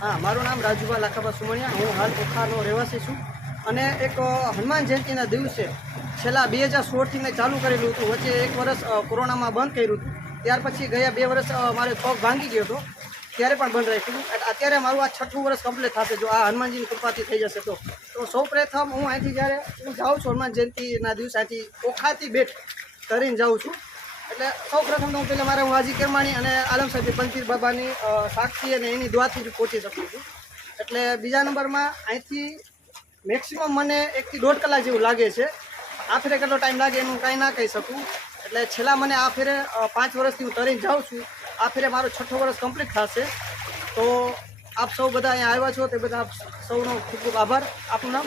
હા, મારું નામ રાજુભા લાખાબા સુમણિયા. હું હાલ ઓખાનો રહેવાસી છું. અને એક હનુમાન જયંતિના દિવસે છેલ્લા બે હજાર સોળથી મેં ચાલુ કરેલું હતું. વચ્ચે એક વર્ષ કોરોનામાં બંધ કર્યું હતું. ત્યાર પછી ગયા બે વર્ષ મારે પગ ભાંગી ગયો હતો. ત્યારે પણ બંધ રાખ્યું અત્યારે મારું આ છઠ્ઠું વર્ષ કમ્પ્લીટ થશે જો આ હનુમાનજીની કૃપાથી થઈ જશે તો. તો સૌ હું અહીંથી જ્યારે હું જાઉં છું હનુમાન જયંતિના દિવસે, અહીંથી ઓખાથી બેઠ કરીને જાઉં છું. એટલે સૌ પ્રથમ તો હું પહેલાં મારે હું હાજી કરમાણી અને આલમ સાહેબ પંચીર બાબાની સાક્ષી અને એની દ્વારથી જ પહોંચી શકું છું. એટલે બીજા નંબરમાં અહીંથી મેક્સિમમ મને એકથી દોઢ કલાક જેવું લાગે છે. આ ફેરે કેટલો ટાઈમ લાગે એનું કાંઈ ના કહી શકું. એટલે છેલ્લા મને આ ફેરે પાંચ વર્ષથી હું તરીને જાઉં છું. આ ફેરે મારો છઠ્ઠો વર્ષ કમ્પ્લીટ થશે. તો આપ સૌ બધા અહીંયા આવ્યા છો, તે બધા સૌનો ખૂબ ખૂબ આભાર. આપનું નામ?